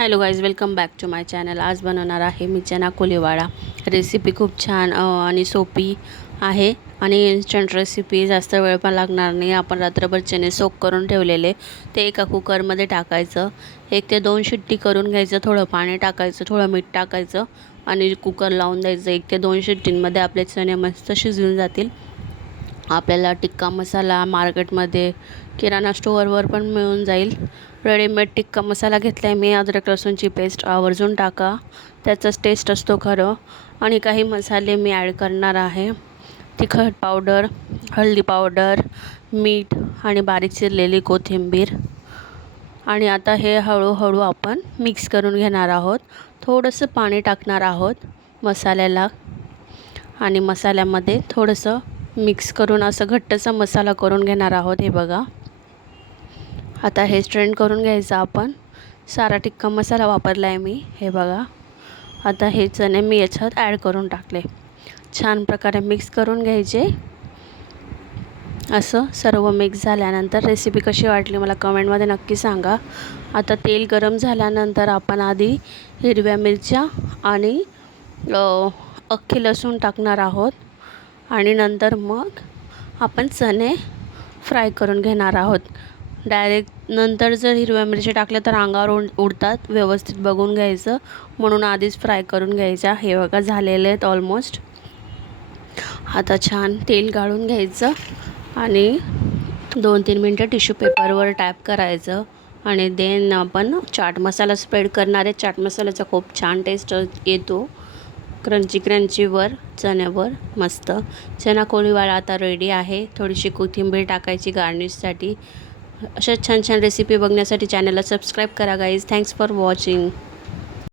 Hello guys, welcome back to my channel. आज बनवणार आहे मी चना कोलीवाडा। रेसिपी खूप छान आणि सोपी आहे आणि इन्स्टंट रेसिपी, जास्त वेळ पण लागणार नाही। आपण रात्रभर चणे सोक करून ठेवलेले ते एका कुकरमध्ये टाकायचं, 1 ते 2 शिट्टी करून घ्यायचं, थोडं पाणी टाकायचं, थोडं मीठ टाकायचं आणि कुकर लावून द्यायचं। 1 ते 2 शिट्टींमध्ये आपले चणे मस्त शिजून जातील। आपल्याला टिक्का मसाला मार्केटमध्ये किराणा स्टोअरवर पण मिळून जाईल। रेडीमेड टिक्का मसाला घेतला आहे मी। अद्रक लसूणची पेस्ट आवर्जून टाका, त्याचाच टेस्ट असतो खरं। आणि काही मसाले मी ॲड करणार आहे, तिखट पावडर, हळदी पावडर, मीठ आणि बारीक चिरलेली कोथिंबीर। आणि आता हे हळूहळू आपण मिक्स करून घेणार आहोत। थोडंसं पाणी टाकणार आहोत मसाल्याला आणि मसाल्यामध्ये थोडंसं मिक्स करून असं घट्टसा मसाला करून घेणार आहोत। हे बघा, आता हे स्ट्रेन करून घ्यायचं आपण। सारा टिक्का मसाला वापरला आहे मी। हे बघा, आता हे चणे मी याच्यात ॲड करून टाकले। छान प्रकारे मिक्स करून घ्यायचे। असं सर्व मिक्स झाल्यानंतर रेसिपी कशी वाटली मला कमेंटमध्ये नक्की सांगा। आता तेल गरम झाल्यानंतर आपण आधी हिरव्या मिरच्या आणि अख्खे लसूण टाकणार आहोत आणि नंतर मग आपण चणे फ्राय करून घेणार आहोत। डायरेक्ट नंतर जर हिरव्या मिरच्या टाकल्या तर अंगावर उडतात, व्यवस्थित बघून घ्यायचं, म्हणून आधीच फ्राय करून घ्यायच्या। हे बघा, झालेले आहेत ऑलमोस्ट। आता छान तेल गाळून घ्यायचं आणि 2-3 मिनटं टिश्यू पेपरवर टॅप करायचं आणि देन आपण चाट मसाला स्प्रेड करणार आहे। चाट मसाल्याचा खूप छान टेस्ट येतो, क्रंची वर चण्यावर मस्त। चना कोलीवाडा आता रेडी आहे। थोडीशी कोथिंबीर टाकायची गार्निशसाठी। अशा छान छान रेसिपी बघण्यासाठी चॅनलला सबस्क्राईब करा गाईज। Thanks for watching.